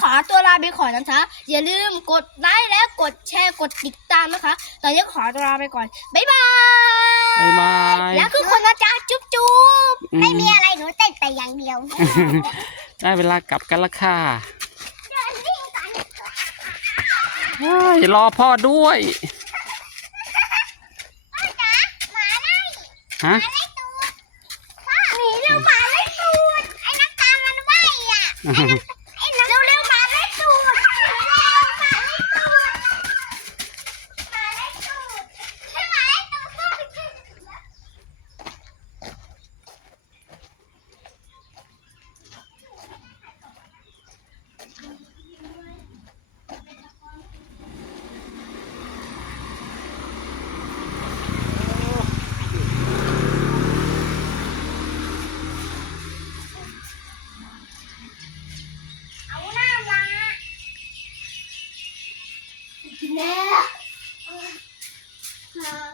ขอตัวลาไปก่อนนะคะอย่าลืมกดไลค์และกดแชร์กดติดตามนะคะตอนนี้ขอตัวลาไปก่อนบ๊ายบายบ๊ายบายแล้วคือคนนะจ๊ะจุ๊บจุ๊บอืไม่มีอะไรหนูเต้นแต่อย่างเดียว ได้เวลากลับกันละค่ะเดินวิ่งกันเฮ้ยรอพ่อด้วยพ่อจ๋าหมาไล่ฮะหมาไล่ตูดพ่อหนีเร็วหมาไล่ตูดไอ้นักตามมันไหวอะ กินแล้ว